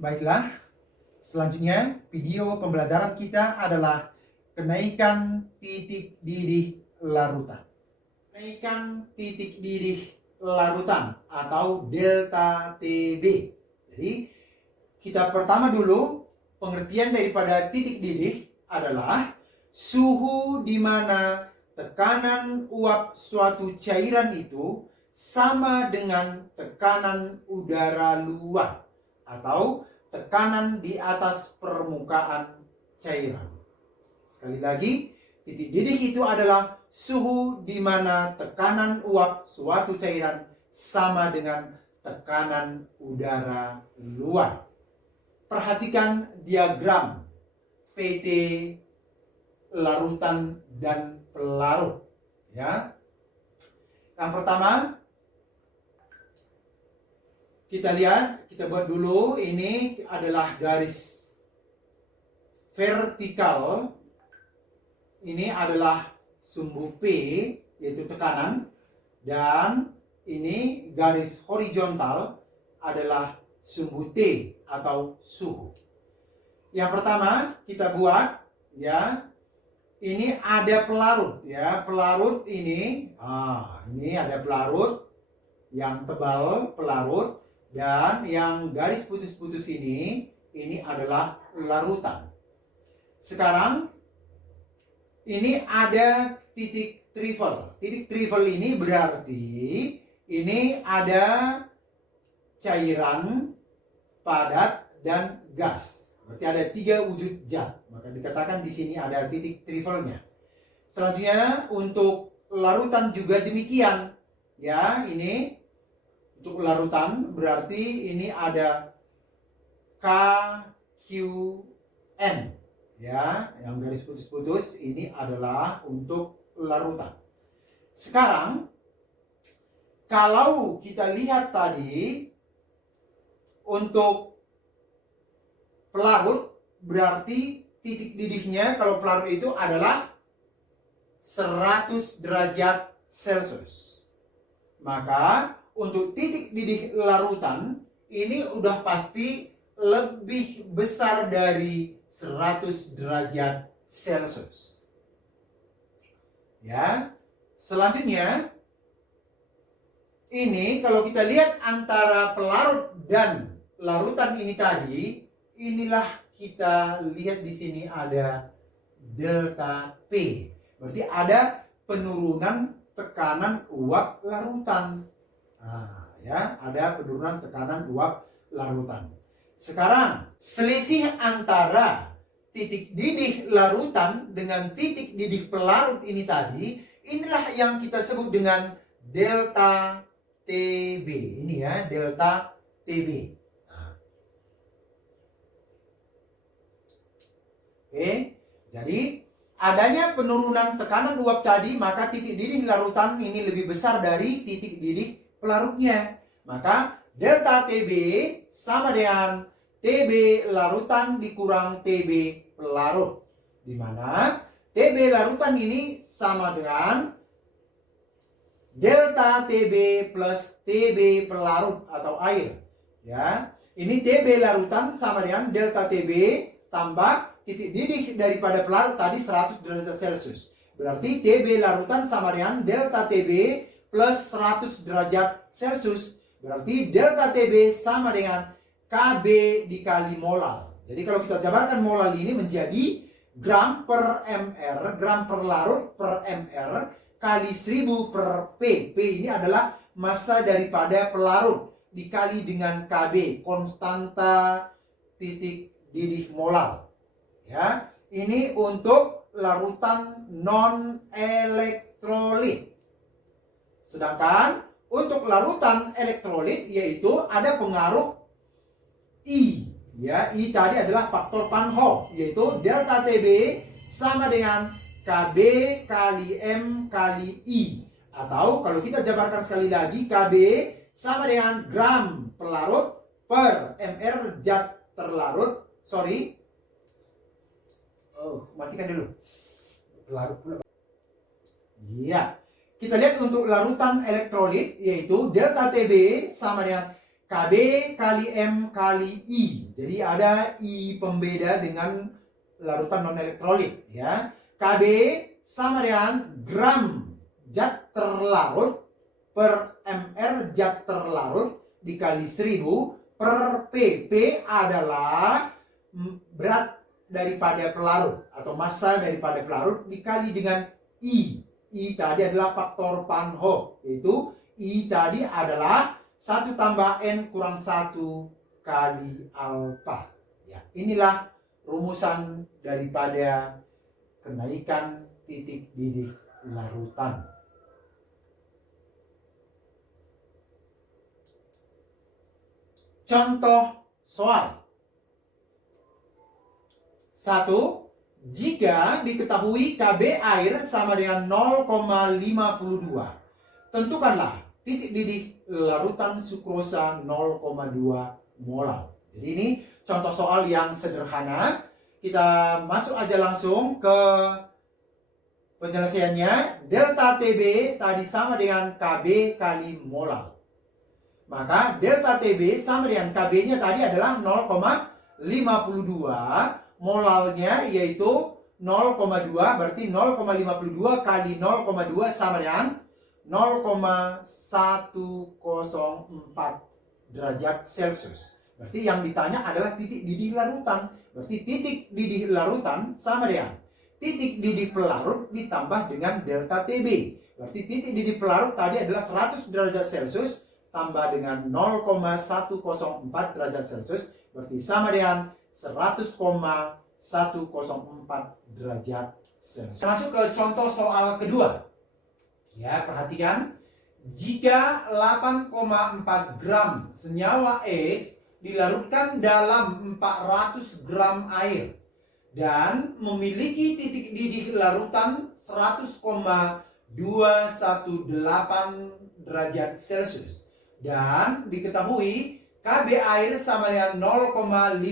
Baiklah, selanjutnya video pembelajaran kita adalah kenaikan titik didih larutan. Kenaikan titik didih larutan atau delta TB. Jadi kita pertama dulu pengertian daripada titik didih adalah suhu di mana tekanan uap suatu cairan itu sama dengan tekanan udara luar atau tekanan di atas permukaan cairan. Sekali lagi, titik didih itu adalah suhu di mana tekanan uap suatu cairan sama dengan tekanan udara luar. Perhatikan diagram PT larutan dan pelarut, ya. Yang pertama, kita lihat, kita buat dulu, ini adalah garis vertikal. Ini adalah sumbu P, yaitu tekanan. Dan ini garis horizontal adalah sumbu T atau suhu. Yang pertama kita buat, ya, ini ada pelarut, ya. Pelarut ini, ini ada pelarut yang tebal, pelarut. Dan yang garis putus-putus ini adalah larutan. Sekarang ini ada titik trivel. Titik trivel ini berarti ini ada cairan, padat, dan gas. Berarti ada 3 wujud zat. Maka dikatakan di sini ada titik trivelnya. Selanjutnya untuk larutan juga demikian. Ya, ini untuk larutan berarti ini ada KQN, ya, yang garis putus-putus ini adalah untuk larutan. Sekarang kalau kita lihat tadi untuk pelarut berarti titik didihnya kalau pelarut itu adalah 100 derajat Celcius. Maka untuk titik didih larutan ini udah pasti lebih besar dari 100 derajat Celcius. Ya. Selanjutnya ini kalau kita lihat antara pelarut dan larutan ini tadi, inilah kita lihat di sini ada delta P. Berarti ada penurunan tekanan uap larutan. Ya, ada penurunan tekanan uap larutan. Sekarang selisih antara titik didih larutan dengan titik didih pelarut ini tadi, inilah yang kita sebut dengan delta TB. Ini ya, delta TB. Oke, jadi adanya penurunan tekanan uap tadi, maka titik didih larutan ini lebih besar dari titik didih pelarutnya. Maka delta TB sama dengan TB larutan dikurang TB pelarut. Di mana TB larutan ini sama dengan delta TB plus TB pelarut atau air. Ya, ini TB larutan sama dengan delta TB tambah titik didih daripada pelarut tadi 100 derajat Celcius. Berarti TB larutan sama dengan delta TB plus 100 derajat Celcius. Berarti delta TB sama dengan KB dikali molal. Jadi kalau kita jabarkan molal ini menjadi gram per mr, gram per larut per mr kali 1000 per P. P ini adalah massa daripada pelarut dikali dengan KB, konstanta titik didih molal. Ya, ini untuk larutan non elektrolit. Sedangkan untuk larutan elektrolit yaitu ada pengaruh I. Ya, I tadi adalah faktor Van Hoff, yaitu delta TB sama dengan KB kali M kali I. Atau kalau kita jabarkan sekali lagi, KB sama dengan gram pelarut per mr zat terlarut. Sorry. Matikan dulu. Pelarut pula. Iya. Kita lihat untuk larutan elektrolit yaitu delta TB sama dengan Kb kali M kali I. Jadi ada I pembeda dengan larutan non-elektrolit ya. Kb sama dengan gram zat terlarut per mr zat terlarut dikali 1000 per P. P adalah berat daripada pelarut atau massa daripada pelarut dikali dengan I. I tadi adalah faktor Van Hoff, yaitu I tadi adalah 1 tambah N kurang 1 kali alfa. Ya, inilah rumusan daripada kenaikan titik didih larutan. Contoh soal. 1. Jika diketahui Kb air sama dengan 0,52, tentukanlah titik didih larutan sukrosa 0,2 molal. Jadi ini contoh soal yang sederhana. Kita masuk aja langsung ke penyelesaiannya. Delta Tb tadi sama dengan Kb kali molal. Maka delta Tb sama dengan Kb-nya tadi adalah 0,52. Molalnya yaitu 0,2, berarti 0,52 kali 0,2 sama dengan 0,104 derajat Celcius. Berarti yang ditanya adalah titik didih larutan. Berarti titik didih larutan sama dengan titik didih pelarut ditambah dengan delta Tb. Berarti titik didih pelarut tadi adalah 100 derajat Celcius tambah dengan 0,104 derajat Celcius. Berarti sama dengan 100,104 derajat Celcius. Masuk ke contoh soal kedua. Ya, perhatikan. Jika 8,4 gram senyawa X dilarutkan dalam 400 gram air dan memiliki titik didih larutan 100,218 derajat Celcius dan diketahui Kb air sama dengan 0,52.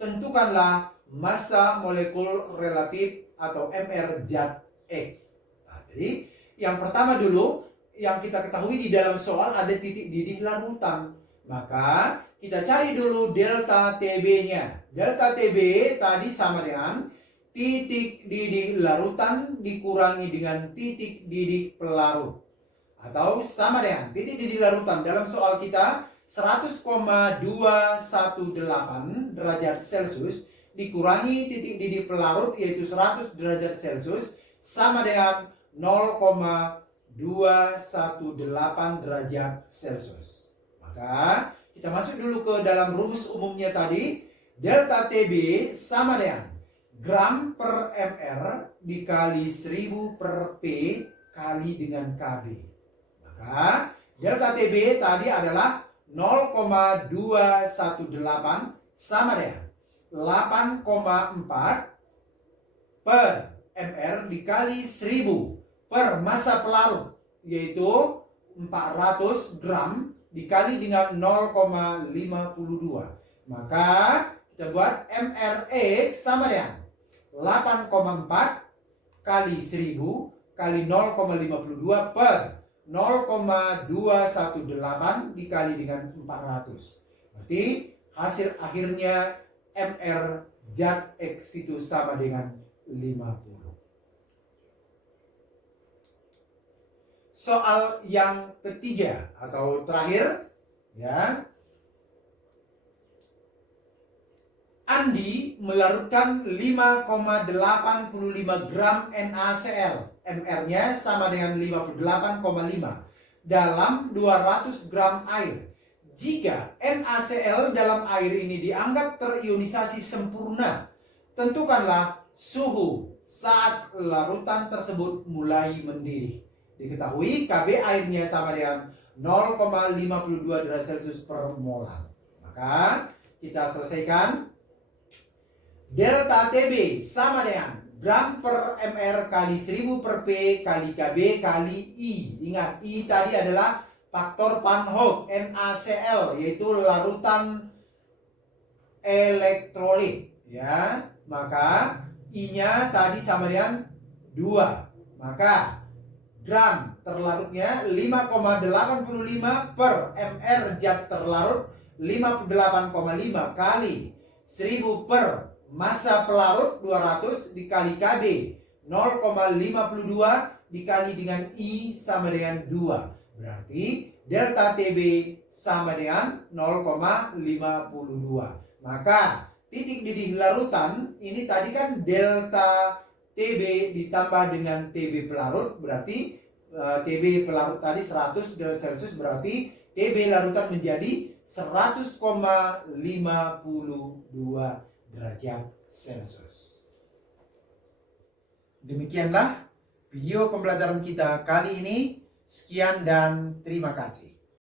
Tentukanlah massa molekul relatif atau mr zat X. Nah, jadi yang pertama dulu yang kita ketahui di dalam soal ada titik didih larutan. Maka kita cari dulu delta Tb-nya. Delta Tb tadi sama dengan titik didih larutan dikurangi dengan titik didih pelarut. Atau sama dengan titik didih larutan dalam soal kita 100,218 derajat Celcius dikurangi titik didih pelarut yaitu 100 derajat Celcius sama dengan 0,218 derajat Celcius. Maka kita masuk dulu ke dalam rumus umumnya tadi. Delta Tb sama dengan gram per mr dikali 1000 per P kali dengan Kb. Maka delta Tb tadi adalah 0,218 sama dengan 8,4 per mr dikali 1000 per massa pelarut yaitu 400 gram dikali dengan 0,52. Maka kita buat mrx sama dengan 8,4 kali 1000 kali 0,52 per 0,218 dikali dengan 400. Berarti hasil akhirnya mr zat X itu sama dengan 50. Soal yang ketiga atau terakhir ya. Andi melarutkan 5,85 gram NaCl, mr-nya sama dengan 58,5 dalam 200 gram air. Jika NaCl dalam air ini dianggap terionisasi sempurna, tentukanlah suhu saat larutan tersebut mulai mendidih. Diketahui Kb airnya sama dengan 0,52 derajat Celcius per molar. Maka kita selesaikan. Delta Tb sama dengan gram per mr kali 1000 per P kali Kb kali I. Ingat, I tadi adalah faktor Van Hoff NaCl, yaitu larutan elektrolit ya. Maka I-nya tadi sama dengan 2. Maka gram terlarutnya 5,85 per mr zat terlarut 58,5 kali 1000 per massa pelarut 200 dikali KB 0,52 dikali dengan I sama dengan 2. Berarti delta TB sama dengan 0,52. Maka titik didih larutan ini tadi kan delta TB ditambah dengan TB pelarut, berarti TB pelarut tadi 100 derajat Celcius, berarti TB larutan menjadi 100,52 derajat Celcius. Demikianlah video pembelajaran kita kali ini. Sekian dan terima kasih.